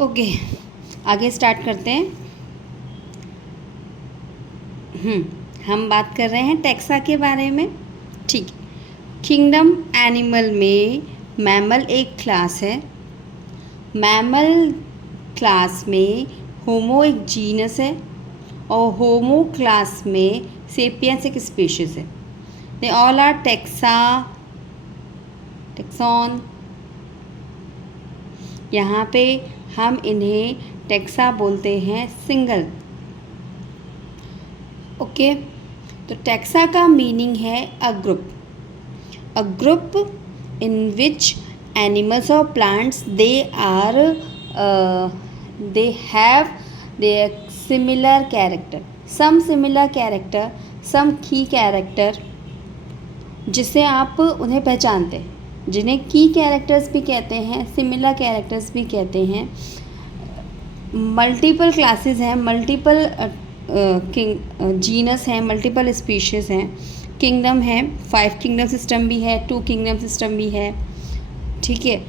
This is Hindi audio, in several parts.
ओके, आगे स्टार्ट करते हैं। हम बात कर रहे हैं टैक्सा के बारे में। ठीक, किंगडम एनिमल में मैमल एक क्लास है। मैमल क्लास में होमो एक जीनस है और होमो क्लास में सेपियंस एक स्पीशीज है। They all are taxon. यहाँ पे हम इन्हें टैक्सा बोलते हैं सिंगल। ओके, तो टैक्सा का मीनिंग है a group in which animals और plants they have their similar character, some similar character, some key character, जिससे आप उन्हें पहचानते हैं, जिन्हें की कैरेक्टर्स भी कहते हैं, सिमिलर कैरेक्टर्स भी कहते हैं। मल्टीपल क्लासेस हैं, मल्टीपल जीनस हैं, मल्टीपल स्पीशीज़ हैं। किंगडम है, 5 किंगडम सिस्टम भी है, 2 किंगडम सिस्टम भी है। ठीक है,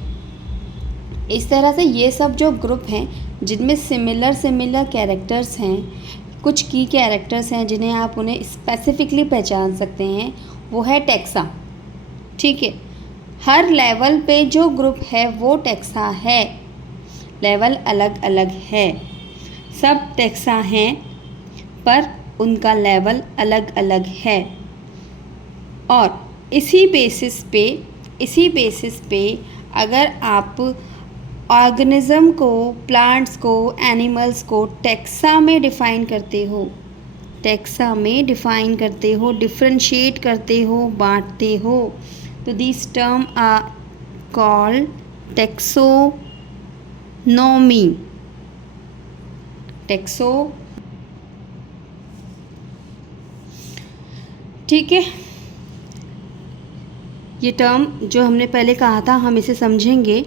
इस तरह से ये सब जो ग्रुप हैं जिनमें सिमिलर कैरेक्टर्स हैं, कुछ की कैरेक्टर्स हैं जिन्हें आप उन्हें स्पेसिफिकली पहचान सकते हैं, वो है टैक्सा। ठीक है, हर लेवल पे जो ग्रुप है वो टैक्सा है। लेवल अलग अलग है, सब टैक्सा हैं पर उनका लेवल अलग अलग है। और इसी बेसिस पे अगर आप ऑर्गेनिज्म को, प्लांट्स को, एनिमल्स को टैक्सा में डिफ़ाइन करते हो, डिफरेंशिएट करते हो, बांटते हो, तो this term are called taxonomy. ठीक है, ये टर्म जो हमने पहले कहा था हम इसे समझेंगे,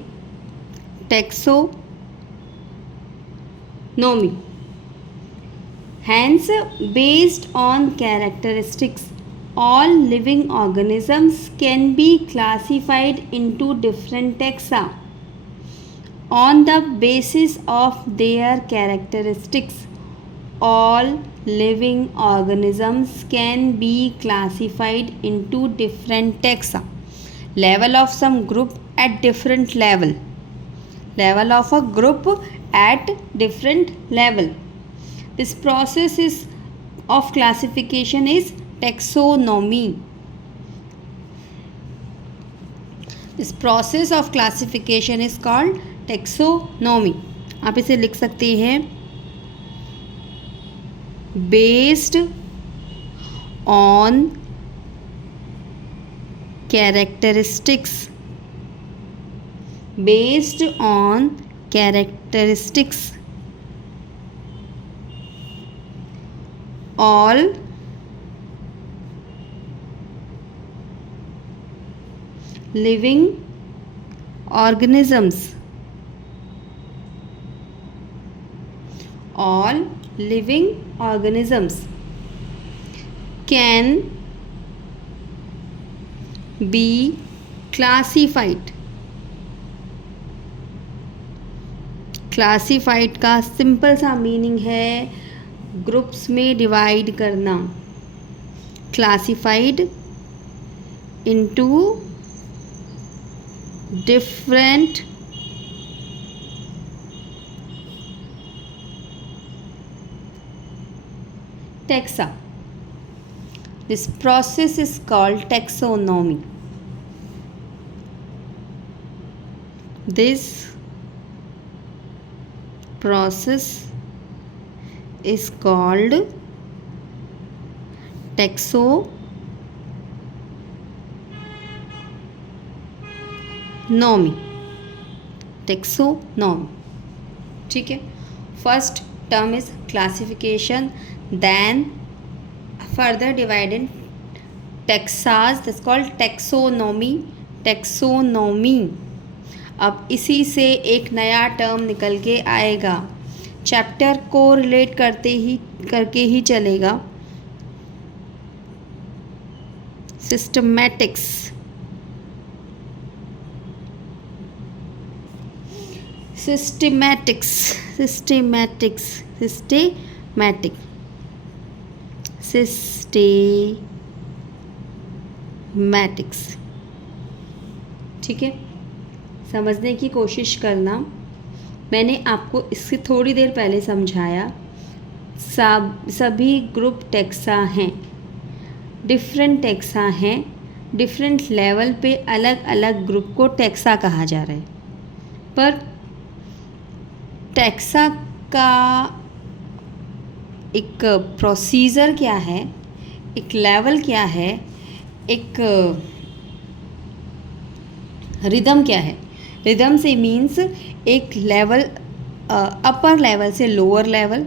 taxonomy. Hence, based on characteristics, all living organisms can be classified into different taxa. On the basis of their characteristics, all living organisms can be classified into different taxa. Level of some group at different level. Level of a group at different level. This process of classification is taxonomy. This process of classification is called taxonomy. आप इसे लिख सकते हैं based on characteristics. Based on characteristics, all living organisms can be classified. Classified का सिंपल सा मीनिंग है ग्रुप्स में डिवाइड करना। Classified into different taxa. This process is called taxonomy. This process is called taxonomy. ठीक है, first term is classification, then further divided taxas, that's called taxonomy. अब इसी से एक नया टर्म निकल के आएगा, चैप्टर को रिलेट करके ही चलेगा, systematics. Systematics, systematics, systematic, systematics. ठीक है, समझने की कोशिश करना। मैंने आपको इससे थोड़ी देर पहले समझाया, सभी ग्रुप टेक्सा हैं, डिफरेंट टेक्सा हैं, डिफरेंट लेवल पे अलग अलग ग्रुप को टेक्सा कहा जा रहा है। पर टेक्सा का एक प्रोसीजर क्या है, एक लेवल क्या है, एक रिदम क्या है। रिदम से मीन्स एक लेवल, अपर लेवल से लोअर लेवल,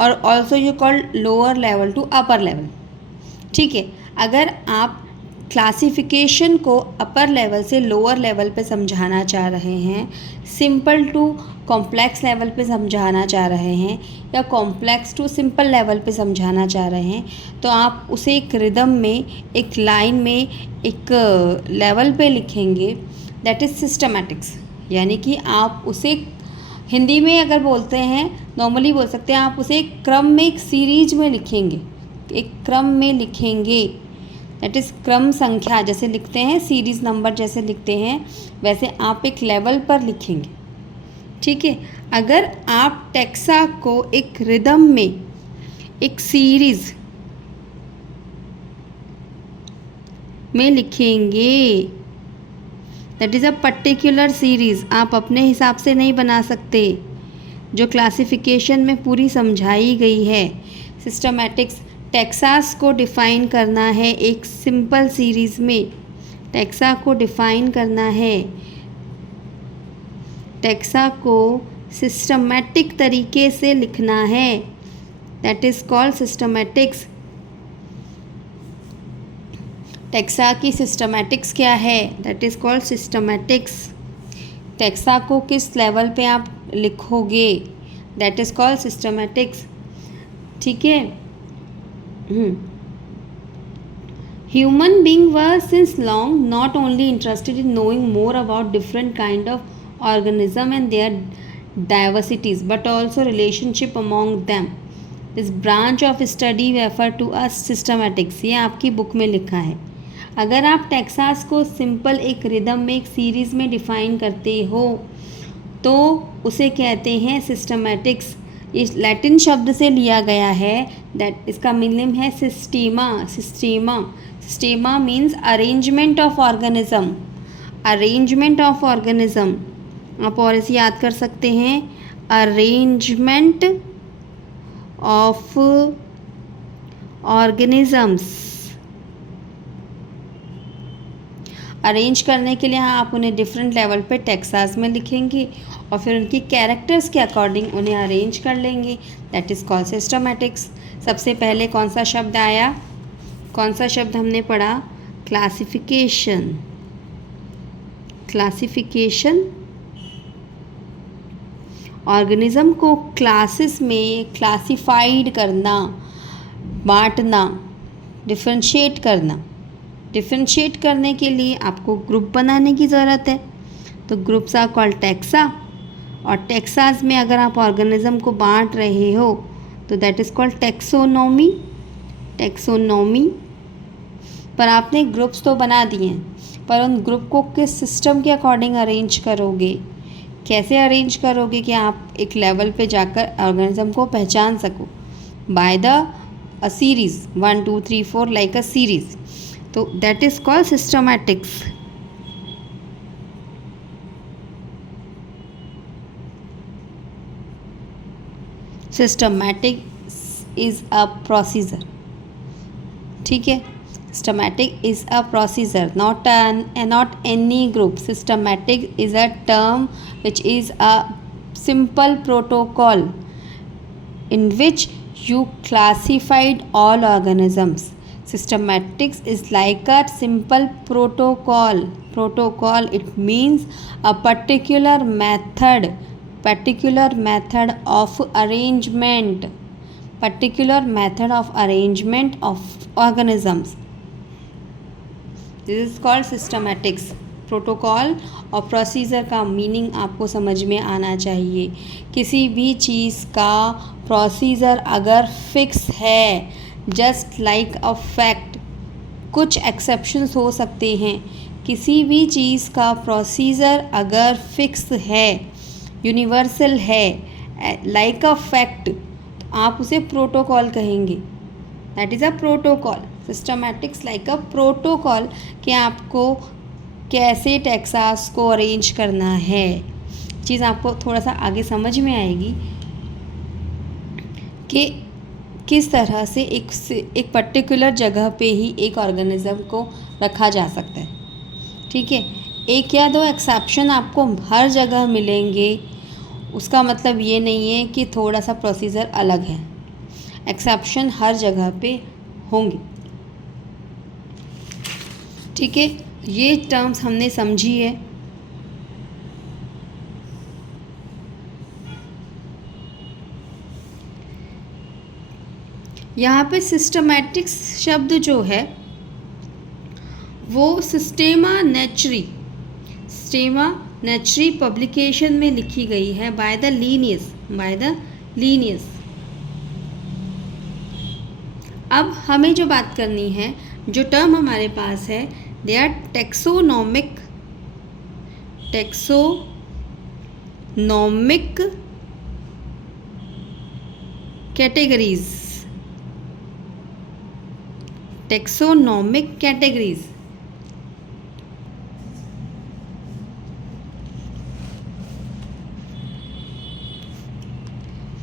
और also you called lower level to upper level. ठीक है, अगर आप क्लासिफिकेशन को अपर लेवल से लोअर लेवल पे समझाना चाह रहे हैं, सिंपल टू कॉम्प्लेक्स लेवल पे समझाना चाह रहे हैं, या कॉम्प्लेक्स टू सिंपल लेवल पे समझाना चाह रहे हैं, तो आप उसे एक रिदम में, एक लाइन में, एक लेवल पे लिखेंगे, दैट इज़ सिस्टमैटिक्स। यानी कि आप उसे हिंदी में अगर बोलते हैं, नॉर्मली बोल सकते हैं, आप उसे एक क्रम में, एक सीरीज में लिखेंगे, एक क्रम में लिखेंगे, दैट इज़ क्रम संख्या जैसे लिखते हैं, सीरीज़ नंबर जैसे लिखते हैं, वैसे आप एक लेवल पर लिखेंगे। ठीक है, अगर आप टेक्सा को एक रिदम में, एक सीरीज़ में लिखेंगे, that is a particular series, आप अपने हिसाब से नहीं बना सकते, जो क्लासिफिकेशन में पूरी समझाई गई है। सिस्टमैटिक्स, टेक्सास को डिफ़ाइन करना है एक सिंपल सीरीज़ में, टेक्सा को डिफ़ाइन करना है, टेक्सा को सिस्टमैटिक तरीके से लिखना है, that is called systematics. Taxa की सिस्टमैटिक्स क्या है, that is called systematics. Taxa को किस लेवल पे आप लिखोगे, दैट इज़ कॉल्ड सिस्टमैटिक्स। ठीक है, human being were since long not only interested in knowing more about different kind of organism and their diversities, but also relationship among them. This branch of study referred to as systematics. ये आपकी बुक में लिखा है। अगर आप टेक्सास को सिंपल एक रिदम में, एक सीरीज़ में डिफ़ाइन करते हो, तो उसे कहते हैं सिस्टमैटिक्स। इस लैटिन शब्द से लिया गया है, दैट इसका मीनिंग है systema. Systema, systema means arrangement of organism, arrangement of organism. आप और इसे याद कर सकते हैं, अरेंजमेंट ऑफ ऑर्गेनिजम्स। अरेंज करने के लिए आप उन्हें डिफरेंट लेवल पे टेक्सास में लिखेंगे, और फिर उनकी कैरेक्टर्स के अकॉर्डिंग उन्हें अरेंज कर लेंगे, दैट इज़ कॉल्ड सिस्टमैटिक्स। सबसे पहले कौन सा शब्द आया, कौन सा शब्द हमने पढ़ा, क्लासिफिकेशन। क्लासिफिकेशन, ऑर्गेनिज्म को क्लासेस में क्लासिफाइड करना, बांटना, डिफरेंशिएट करना। डिफरेंशिएट करने के लिए आपको ग्रुप बनाने की ज़रूरत है, तो ग्रुप्स आर कॉल्ड टेक्सा। और टेक्सास में अगर आप ऑर्गेनिज्म को बांट रहे हो, तो that is called taxonomy. Taxonomy. पर आपने ग्रुप्स तो बना दिए हैं, पर उन ग्रुप को किस सिस्टम के अकॉर्डिंग अरेंज करोगे, कैसे अरेंज करोगे कि आप एक लेवल पे जाकर ऑर्गेनिज्म को पहचान सको, by the a series 1 2 3 4 like a series, तो that is called systematics. Systematics is a procedure. ठीक है, systematic is a procedure, not any group. Systematic is a term which is a simple protocol in which you classified all organisms. Systematics is like a simple protocol. Protocol, it means a particular method of arrangement, particular method of arrangement of organisms. This is called systematics. Protocol और प्रोसीजर का मीनिंग आपको समझ में आना चाहिए। किसी भी चीज़ का प्रोसीजर अगर फिक्स है, जस्ट लाइक अ फैक्ट, कुछ एक्सेप्शंस हो सकते हैं, किसी भी चीज़ का प्रोसीजर अगर फिक्स है, यूनिवर्सल है, लाइक अ फैक्ट, तो आप उसे प्रोटोकॉल कहेंगे। That is a protocol. Systematics like a protocol कि आपको कैसे टेक्सास को अरेंज करना है। चीज़ आपको थोड़ा सा आगे समझ में आएगी कि किस तरह से एक पर्टिकुलर जगह पे ही एक ऑर्गेनिज्म को रखा जा सकता है। ठीक है, एक या दो एक्सेप्शन आपको हर जगह मिलेंगे, उसका मतलब ये नहीं है कि थोड़ा सा प्रोसीजर अलग है। एक्सेप्शन हर जगह पे होंगे। ठीक है, ये टर्म्स हमने समझी है। यहाँ पे सिस्टमैटिक्स शब्द जो है वो सिस्टेमा नेचुरी पब्लिकेशन में लिखी गई है बाय द लीनियस। अब हमें जो बात करनी है, जो टर्म हमारे पास है, they are taxonomic categories. Taxonomic categories.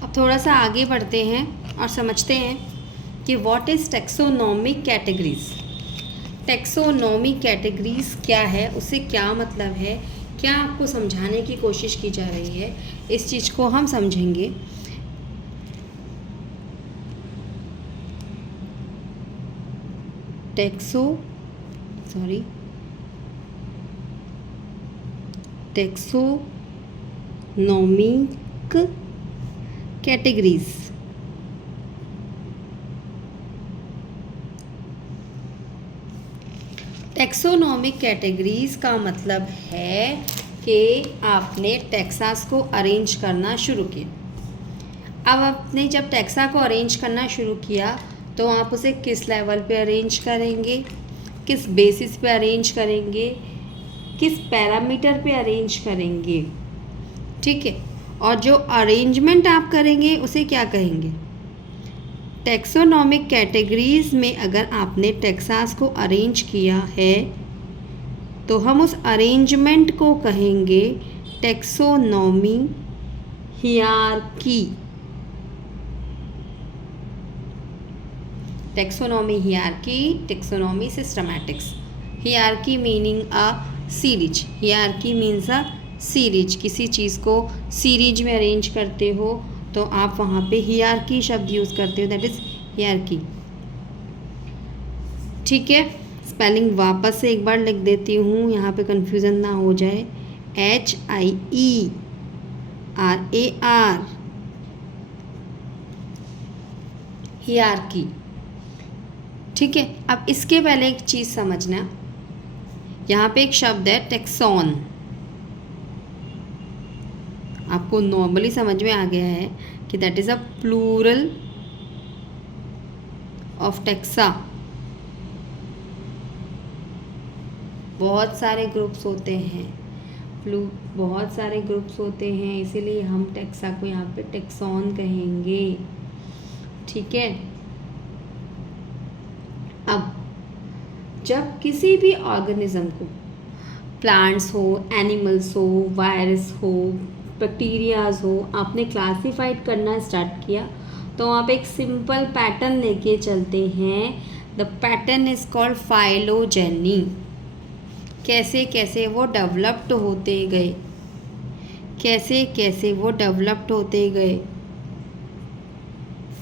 अब थोड़ा सा आगे बढ़ते हैं और समझते हैं कि what is taxonomic categories. Taxonomic categories क्या है, उससे क्या मतलब है, क्या आपको समझाने की कोशिश की जा रही है, इस चीज़ को हम समझेंगे। Taxonomic categories. टेक्सोनोमिक कैटेगरीज का मतलब है कि आपने टेक्सास को अरेंज करना शुरू किया। अब आपने जब टेक्सा को अरेंज करना शुरू किया तो आप उसे किस लेवल पे अरेंज करेंगे, किस बेसिस पे अरेंज करेंगे, किस पैरामीटर पे अरेंज करेंगे। ठीक है, और जो अरेंजमेंट आप करेंगे उसे क्या कहेंगे। टेक्सोनोमिक कैटेगरीज में अगर आपने टेक्सास को अरेंज किया है तो हम उस अरेंजमेंट को कहेंगे taxonomy hierarchy. Taxonomy hierarchy, taxonomy systematics. Hierarchy meaning a series. Hierarchy means a series. किसी चीज़ को सीरीज में अरेंज करते हो तो आप वहाँ पे हियरार्की शब्द यूज़ करते हो, दैट इज़ हियरार्की। ठीक है, स्पेलिंग वापस से एक बार लिख देती हूँ, यहाँ पे कंफ्यूजन ना हो जाए। HIERAR, hierarchy. ठीक है, अब इसके पहले एक चीज़ समझना, यहाँ पे एक शब्द है टेक्सॉन। आपको नॉर्मली समझ में आ गया है कि that is a plural of taxa. बहुत सारे ग्रुप्स होते हैं, बहुत सारे ग्रुप्स होते हैं, इसीलिए हम टेक्सा को यहाँ पे टेक्सॉन कहेंगे। ठीक है, अब जब किसी भी ऑर्गेनिज्म को, प्लांट्स हो, एनिमल्स हो, वायरस हो, बैक्टीरियाज हो, आपने क्लासिफाइड करना स्टार्ट किया तो आप एक सिंपल पैटर्न लेके चलते हैं। The pattern is called phylogeny. कैसे कैसे वो डेवलप्ड होते गए, कैसे कैसे वो डेवलप्ड होते गए।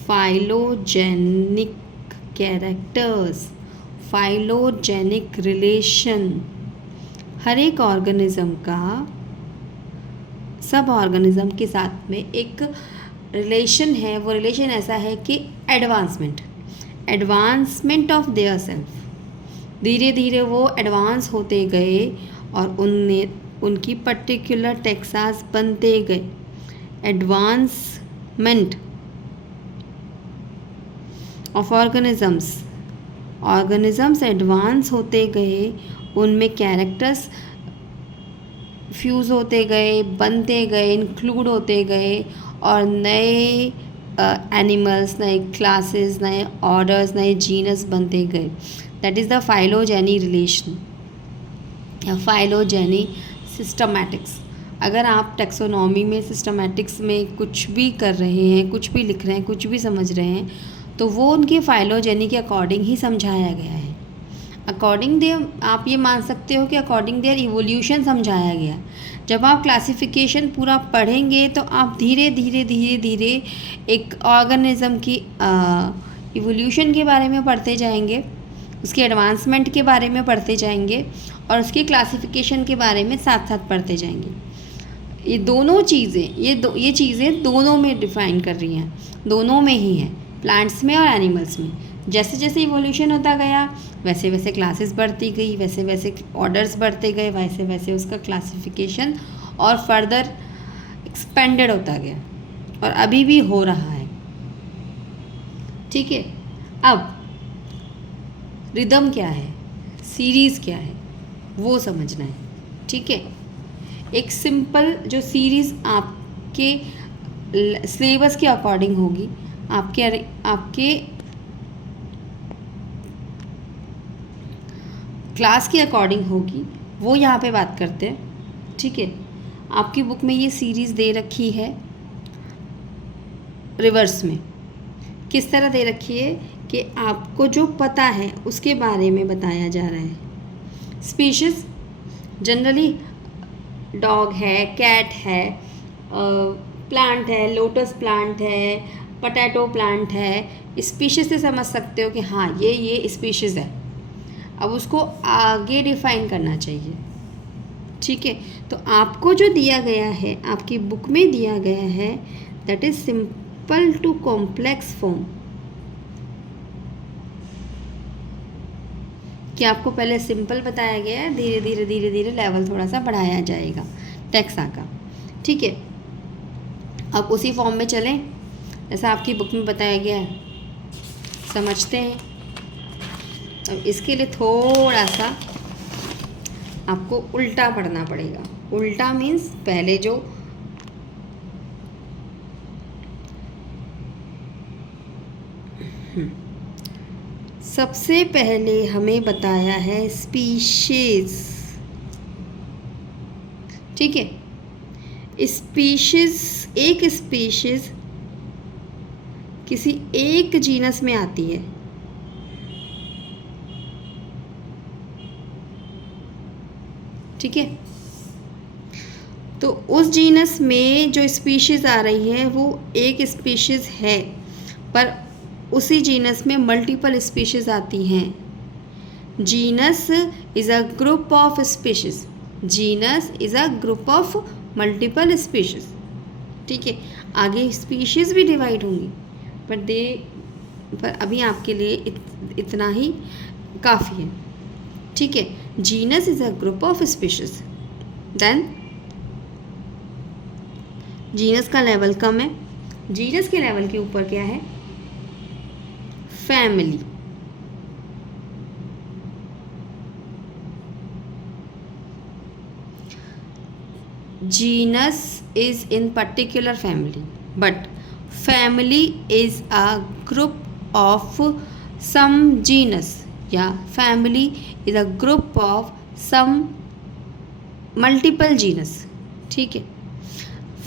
Phylogenic characters, phylogenic relation. हर एक ऑर्गेनिज्म का सब ऑर्गेनिज्म के साथ में एक रिलेशन है। वो रिलेशन ऐसा है कि एडवांसमेंट ऑफ देयर सेल्फ। धीरे धीरे वो एडवांस होते गए और उनकी पर्टिकुलर टेक्सास बनते गए। एडवांसमेंट ऑफ ऑर्गेनिजम्स एडवांस होते गए, उनमें कैरेक्टर्स फ्यूज़ होते गए, बनते गए, इंक्लूड होते गए, और नए एनिमल्स, नए क्लासेस, नए ऑर्डर्स, नए जीनस बनते गए। That is the phylogeny relation या फाइलोजेनी सिस्टमैटिक्स। अगर आप टेक्सोनॉमी में, सिस्टमैटिक्स में कुछ भी कर रहे हैं, कुछ भी लिख रहे हैं, कुछ भी समझ रहे हैं, तो वो उनके फाइलोजेनी के अकॉर्डिंग ही समझाया गया है। अकॉर्डिंग देयर, आप ये मान सकते हो कि अकॉर्डिंग देयर इवोल्यूशन समझाया गया। जब आप क्लासिफिकेशन पूरा पढ़ेंगे तो आप धीरे धीरे धीरे धीरे एक ऑर्गेनिज्म की इवोल्यूशन के बारे में पढ़ते जाएंगे, उसके एडवांसमेंट के बारे में पढ़ते जाएंगे, और उसकी क्लासिफिकेशन के बारे में साथ साथ पढ़ते जाएंगे। ये दोनों चीज़ें, ये चीज़ें दोनों में डिफाइन कर रही हैं, दोनों में ही हैं, प्लांट्स में और एनिमल्स में। जैसे जैसे इवोल्यूशन होता गया वैसे वैसे क्लासेस बढ़ती गई, वैसे वैसे ऑर्डर्स बढ़ते गए, वैसे वैसे उसका क्लासिफिकेशन और फर्दर एक्सपेंडेड होता गया, और अभी भी हो रहा है। ठीक है, अब रिदम क्या है, सीरीज़ क्या है, वो समझना है। ठीक है, एक सिंपल जो सीरीज़ आपके सिलेबस के अकॉर्डिंग होगी, आपके क्लास के अकॉर्डिंग होगी, वो यहाँ पे बात करते हैं। ठीक है, आपकी बुक में ये सीरीज़ दे रखी है रिवर्स में। किस तरह दे रखी है कि आपको जो पता है उसके बारे में बताया जा रहा है। स्पीशीज़ जनरली डॉग है, कैट है, प्लांट है, लोटस प्लांट है, पोटैटो प्लांट है। स्पीशीज़ से समझ सकते हो कि हाँ ये स्पीशीज़ है। अब उसको आगे डिफाइन करना चाहिए। ठीक है, तो आपको जो दिया गया है, आपकी बुक में दिया गया है, that is simple to complex form. कि आपको पहले सिंपल बताया गया है, धीरे धीरे धीरे धीरे लेवल थोड़ा सा बढ़ाया जाएगा टेक्सा का। ठीक है, अब उसी फॉर्म में चलें जैसा आपकी बुक में बताया गया है, समझते हैं। अब इसके लिए थोड़ा सा आपको उल्टा पढ़ना पड़ेगा। उल्टा मीन्स पहले जो सबसे पहले हमें बताया है स्पीशीज। ठीक है, स्पीशीज, एक स्पीशीज किसी एक जीनस में आती है। ठीक है, तो उस जीनस में जो स्पीशीज़ आ रही है वो एक स्पीशीज़ है, पर उसी जीनस में मल्टीपल स्पीशीज़ आती हैं। Genus is a group of species. Genus is a group of multiple species. ठीक है, आगे स्पीशीज़ भी डिवाइड होंगी, पर अभी आपके लिए इतना ही काफ़ी है। ठीक है, genus is a group of species. Then genus का लेवल कम है, जीनस के लेवल के ऊपर क्या है, family. Genus is in particular family, but family is a group of some genus, या family is a group of some multiple genus. ठीक है,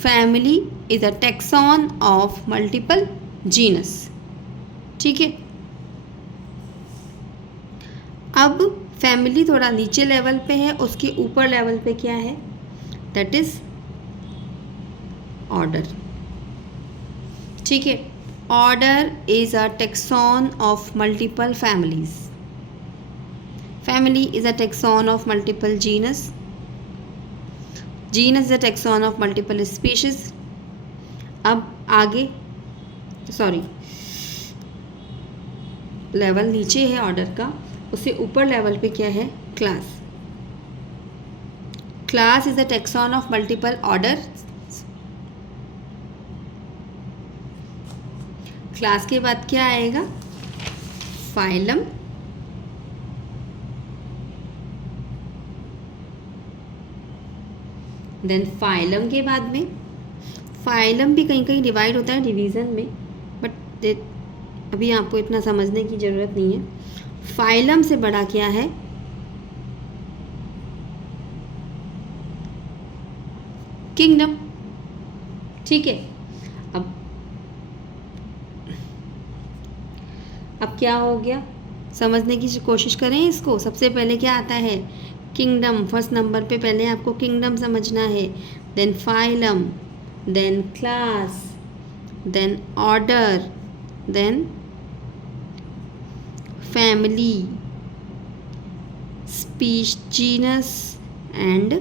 family is a taxon of multiple genus. ठीक है, अब फैमिली थोड़ा नीचे लेवल पे है, उसके ऊपर लेवल पे क्या है, दैट इज ऑर्डर। ठीक है, order is a taxon of multiple families. Family is a taxon of multiple genus. Genus is a taxon of multiple species. अब आगे, सॉरी, लेवल नीचे है ऑर्डर का, उससे ऊपर लेवल पे क्या है, class. Class is a tax on of multiple order. Class के बाद क्या आएगा? फाइलम। देन फाइलम के बाद में, फाइलम भी कहीं कहीं डिवाइड होता है डिवीज़न में, बट अभी आपको इतना समझने की ज़रूरत नहीं है। फाइलम से बड़ा क्या है? किंगडम। ठीक है। अब क्या हो गया, समझने की कोशिश करें इसको। सबसे पहले क्या आता है? किंगडम। फर्स्ट नंबर पे पहले आपको किंगडम समझना है, then phylum, then class, then order, then family, genus and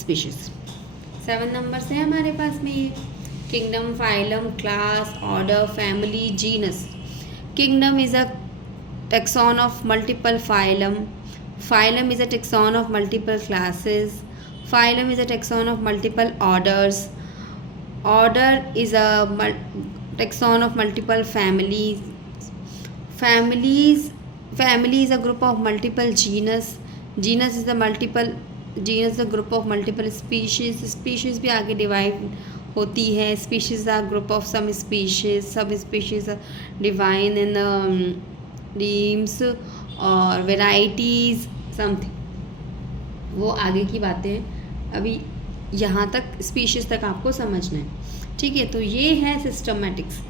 species. 7 number से है हमारे पास में ये kingdom, phylum, class, order, family, genus. Kingdom is a taxon of multiple phylum. Phylum is a taxon of multiple classes. Phylum is a taxon of multiple orders. Order is a taxon of multiple families. Family is a group of multiple genus. Genus is a group of multiple species. Species भी आगे divide होती है। Species are group of some species, subspecies divine in names और वेराइटीज समथिंग, वो आगे की बातें हैं। अभी यहाँ तक स्पीशीज तक आपको समझना है। ठीक है, तो ये है सिस्टमैटिक्स।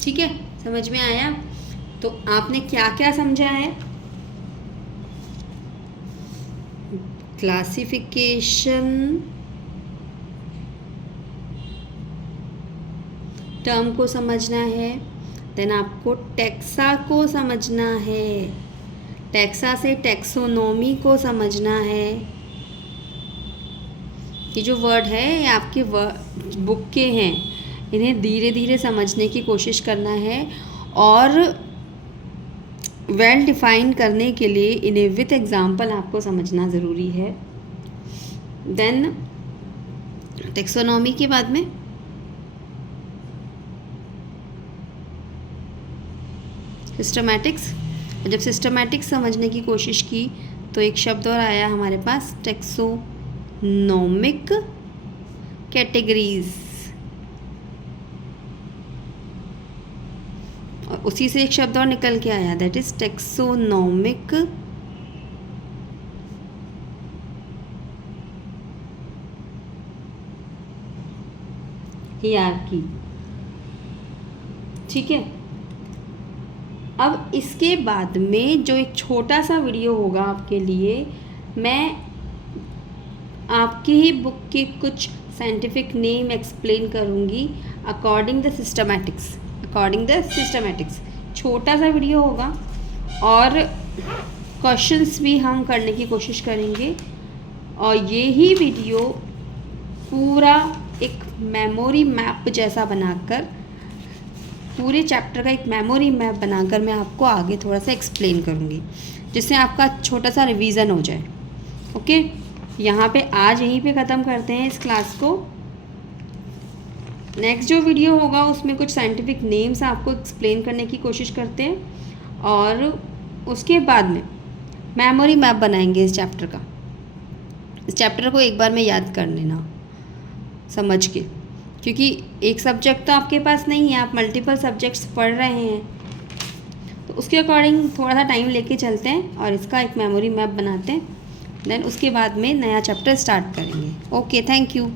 ठीक है, समझ में आया? तो आपने क्या क्या समझा है? क्लासिफिकेशन टर्म को समझना है, देन आपको टैक्सा को समझना है, टैक्सा से टैक्सोनॉमी को समझना है। ये जो वर्ड है ये आपके बुक के हैं, इन्हें धीरे धीरे समझने की कोशिश करना है और वेल डिफाइन करने के लिए इन्हें विथ एग्जाम्पल आपको समझना ज़रूरी है। देन टेक्सोनॉमी के बाद में सिस्टमैटिक्स। जब सिस्टमैटिक्स समझने की कोशिश की तो एक शब्द और आया हमारे पास, टेक्सोनोमिक कैटेगरीज। और उसी से एक शब्द और निकल के आया, दैट इज टेक्सोनोमिक हियरार्की। ठीक है, अब इसके बाद में जो एक छोटा सा वीडियो होगा आपके लिए, मैं आपकी ही बुक के कुछ साइंटिफिक नेम एक्सप्लेन करूँगी अकॉर्डिंग द सिस्टमैटिक्स। छोटा सा वीडियो होगा और क्वेश्चंस भी हम करने की कोशिश करेंगे, और ये ही वीडियो पूरा एक मेमोरी मैप जैसा बनाकर, पूरे चैप्टर का एक मेमोरी मैप बनाकर मैं आपको आगे थोड़ा सा एक्सप्लेन करूँगी, जिससे आपका छोटा सा रिवीजन हो जाए। ओके, यहाँ पे आज यहीं पे ख़त्म करते हैं इस क्लास को। नेक्स्ट जो वीडियो होगा उसमें कुछ साइंटिफिक नेम्स आपको एक्सप्लेन करने की कोशिश करते हैं, और उसके बाद में मेमोरी मैप बनाएंगे इस चैप्टर का। इस चैप्टर को एक बार में याद कर लेना समझ के, क्योंकि एक सब्जेक्ट तो आपके पास नहीं है, आप मल्टीपल सब्जेक्ट्स पढ़ रहे हैं, तो उसके अकॉर्डिंग थोड़ा सा टाइम लेके चलते हैं और इसका एक मेमोरी मैप बनाते हैं। देन उसके बाद में नया चैप्टर स्टार्ट करेंगे। Okay, thank you.